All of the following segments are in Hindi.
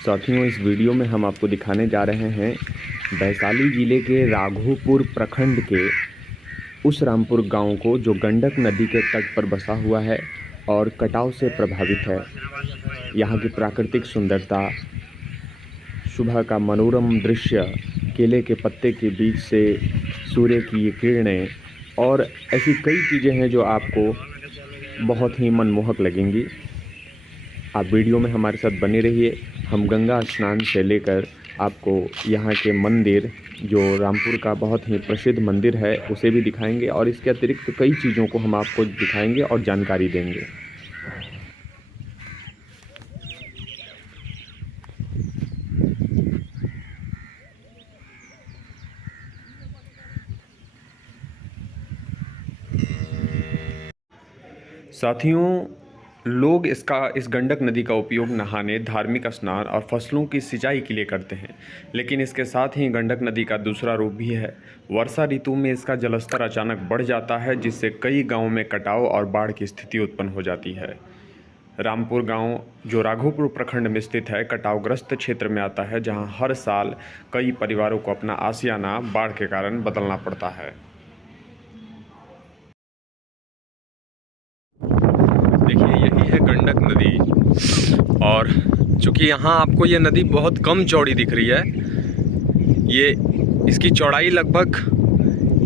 साथियों, इस वीडियो में हम आपको दिखाने जा रहे हैं वैशाली ज़िले के राघोपुर प्रखंड के उस रामपुर गांव को जो गंडक नदी के तट पर बसा हुआ है और कटाव से प्रभावित है। यहां की प्राकृतिक सुंदरता, सुबह का मनोरम दृश्य, केले के पत्ते के बीच से सूर्य की ये किरणें और ऐसी कई चीज़ें हैं जो आपको बहुत ही मनमोहक लगेंगी। आप वीडियो में हमारे साथ बने रहिए। हम गंगा स्नान से लेकर आपको यहाँ के मंदिर, जो रामपुर का बहुत ही प्रसिद्ध मंदिर है, उसे भी दिखाएंगे और इसके अतिरिक्त कई चीज़ों को हम आपको दिखाएंगे और जानकारी देंगे। साथियों, लोग इस गंडक नदी का उपयोग नहाने, धार्मिक स्नान और फसलों की सिंचाई के लिए करते हैं। लेकिन इसके साथ ही गंडक नदी का दूसरा रूप भी है। वर्षा ऋतु में इसका जलस्तर अचानक बढ़ जाता है, जिससे कई गांवों में कटाव और बाढ़ की स्थिति उत्पन्न हो जाती है। रामपुर गांव, जो राघोपुर प्रखंड में स्थित है, कटावग्रस्त क्षेत्र में आता है, जहां हर साल कई परिवारों को अपना आशियाना बाढ़ के कारण बदलना पड़ता है। देखिए, यही है गंडक नदी और चूँकि यहाँ आपको ये नदी बहुत कम चौड़ी दिख रही है, ये इसकी चौड़ाई लगभग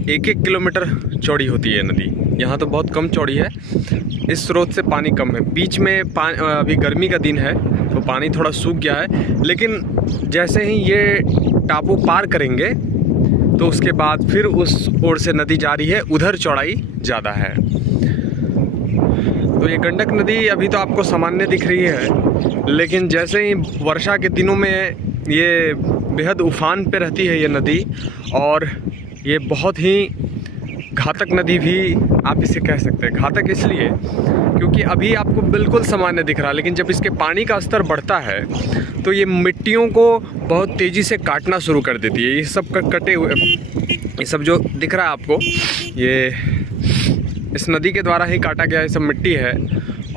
1-1 किलोमीटर चौड़ी होती है नदी। यहाँ तो बहुत कम चौड़ी है। इस स्रोत से पानी कम है। बीच में अभी गर्मी का दिन है तो पानी थोड़ा सूख गया है, लेकिन जैसे ही ये टापू पार करेंगे तो उसके बाद फिर उस ओर से नदी जा रही है, उधर चौड़ाई ज़्यादा है। तो ये गंडक नदी अभी तो आपको सामान्य दिख रही है, लेकिन जैसे ही वर्षा के दिनों में ये बेहद उफान पे रहती है ये नदी, और ये बहुत ही घातक नदी भी आप इसे कह सकते हैं। घातक इसलिए क्योंकि अभी आपको बिल्कुल सामान्य दिख रहा है, लेकिन जब इसके पानी का स्तर बढ़ता है तो ये मिट्टियों को बहुत तेज़ी से काटना शुरू कर देती है। ये सब कटे हुए, ये सब जो दिख रहा है आपको, ये इस नदी के द्वारा ही काटा गया ये सब मिट्टी है।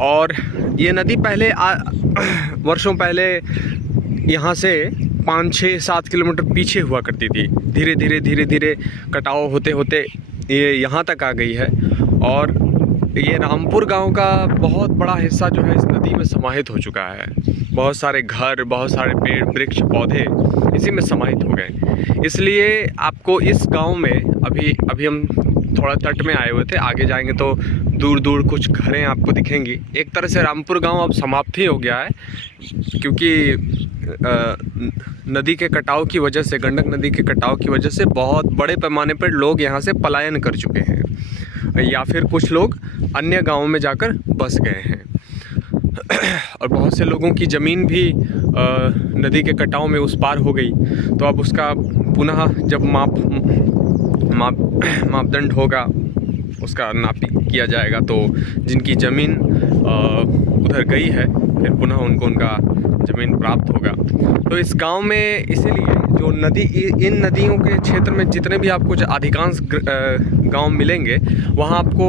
और ये नदी पहले वर्षों पहले यहाँ से 5-6-7 किलोमीटर पीछे हुआ करती थी। धीरे धीरे कटाव होते होते ये यहाँ तक आ गई है, और ये रामपुर गांव का बहुत बड़ा हिस्सा जो है इस नदी में समाहित हो चुका है। बहुत सारे घर, बहुत सारे पेड़, वृक्ष, पौधे इसी में समाहित हो गए। इसलिए आपको इस गांव में अभी हम थोड़ा तट में आए हुए थे, आगे जाएंगे तो दूर दूर कुछ घरें आपको दिखेंगी। एक तरह से रामपुर गांव अब समाप्त ही हो गया है, क्योंकि नदी के कटाव की वजह से, गंडक नदी के कटाव की वजह से बहुत बड़े पैमाने पर लोग यहाँ से पलायन कर चुके हैं, या फिर कुछ लोग अन्य गांवों में जाकर बस गए हैं। और बहुत से लोगों की ज़मीन भी नदी के कटाव में उस पार हो गई। तो अब उसका पुनः जब मापदंड होगा, उसका नापी किया जाएगा, तो जिनकी ज़मीन उधर गई है फिर पुनः उनको उनका ज़मीन प्राप्त होगा। तो इस गांव में इसीलिए जो नदी, इन नदियों के क्षेत्र में जितने भी आपको अधिकांश गांव मिलेंगे, वहां आपको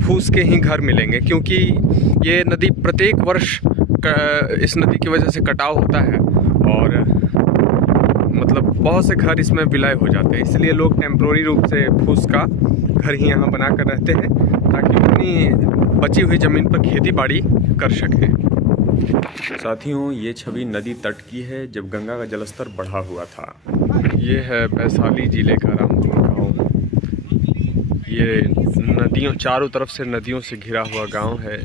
फूस के ही घर मिलेंगे, क्योंकि ये नदी प्रत्येक वर्ष इस नदी की वजह से कटाव होता है और मतलब बहुत से घर इसमें विलय हो जाते हैं। इसलिए लोग टेम्प्रोरी रूप से फूस का घर ही यहाँ बना कर रहते हैं, ताकि अपनी बची हुई ज़मीन पर खेती बाड़ी कर सकें। साथियों, ये छवि नदी तट की है जब गंगा का जलस्तर बढ़ा हुआ था। ये है वैशाली ज़िले का रामपुर गाँव। ये नदियों, चारों तरफ से नदियों से घिरा हुआ गांव है।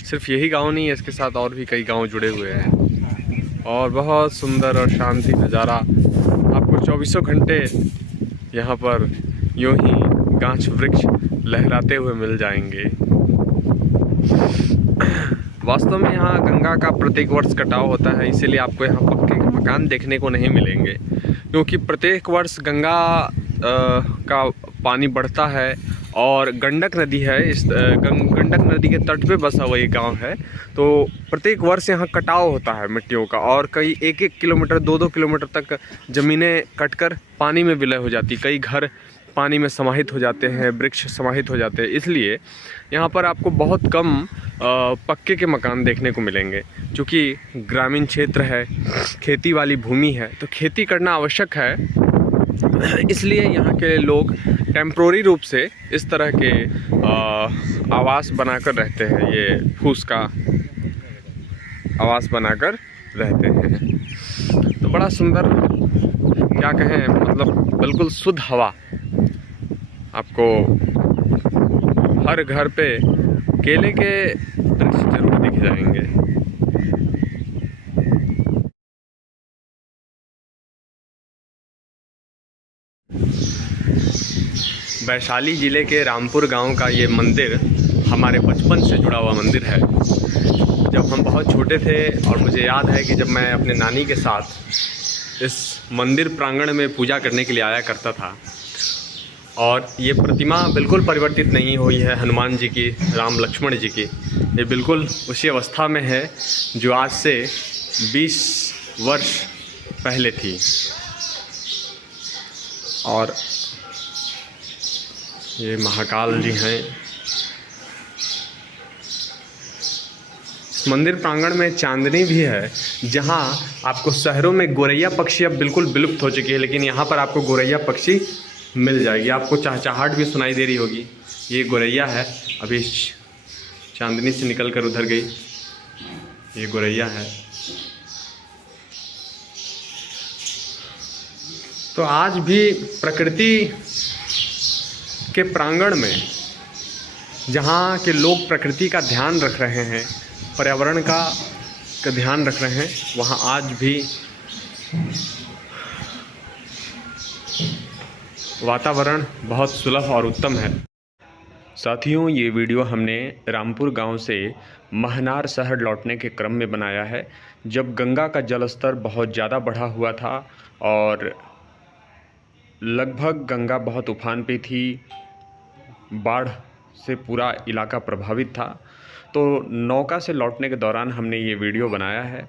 सिर्फ यही गांव नहीं है, इसके साथ और भी कई गांव जुड़े हुए हैं, और बहुत सुंदर और शांति नज़ारा आपको 24 घंटे यहाँ पर यूं ही गाछ वृक्ष लहराते हुए मिल जाएंगे। वास्तव में यहाँ गंगा का प्रत्येक वर्ष कटाव होता है, इसीलिए आपको यहाँ पक्के मकान देखने को नहीं मिलेंगे, क्योंकि प्रत्येक वर्ष गंगा का पानी बढ़ता है और गंडक नदी है, इस गंडक नदी के तट पे बसा हुआ ये गांव है। तो प्रत्येक वर्ष यहाँ कटाव होता है मिट्टियों का, और कई 1-1 किलोमीटर 2-2 किलोमीटर तक ज़मीनें कटकर पानी में विलय हो जाती। कई घर पानी में समाहित हो जाते हैं, वृक्ष समाहित हो जाते हैं। इसलिए यहाँ पर आपको बहुत कम पक्के के मकान देखने को मिलेंगे। क्योंकि ग्रामीण क्षेत्र है, खेती वाली भूमि है, तो खेती करना आवश्यक है। इसलिए यहाँ के लोग टेम्प्रोरी रूप से इस तरह के आवास बनाकर रहते हैं। ये फूस का आवास बनाकर रहते हैं। तो बड़ा सुंदर, क्या कहें, मतलब बिल्कुल शुद्ध हवा आपको हर घर पे केले के वृक्ष जरूर दिख जाएंगे। वैशाली ज़िले के रामपुर गांव का ये मंदिर हमारे बचपन से जुड़ा हुआ मंदिर है। जब हम बहुत छोटे थे और मुझे याद है कि जब मैं अपने नानी के साथ इस मंदिर प्रांगण में पूजा करने के लिए आया करता था, और ये प्रतिमा बिल्कुल परिवर्तित नहीं हुई है हनुमान जी की, राम लक्ष्मण जी की। ये बिल्कुल उसी अवस्था में है जो आज से 20 वर्ष पहले थी। और ये महाकाल जी हैं। इस मंदिर प्रांगण में चांदनी भी है, जहां आपको शहरों में गोरैया पक्षी अब बिल्कुल विलुप्त हो चुकी है, लेकिन यहाँ पर आपको गोरैया पक्षी मिल जाएगी। आपको चहचहाहट भी सुनाई दे रही होगी। ये गोरैया है, अभी चांदनी से निकल कर उधर गई। ये गोरैया है। तो आज भी प्रकृति के प्रांगण में जहाँ के लोग प्रकृति का ध्यान रख रहे हैं, पर्यावरण का ध्यान रख रहे हैं, वहाँ आज भी वातावरण बहुत सुलभ और उत्तम है। साथियों, ये वीडियो हमने रामपुर गांव से महनार शहर लौटने के क्रम में बनाया है, जब गंगा का जलस्तर बहुत ज़्यादा बढ़ा हुआ था और लगभग गंगा बहुत उफान पे थी। बाढ़ से पूरा इलाका प्रभावित था। तो नौका से लौटने के दौरान हमने ये वीडियो बनाया है।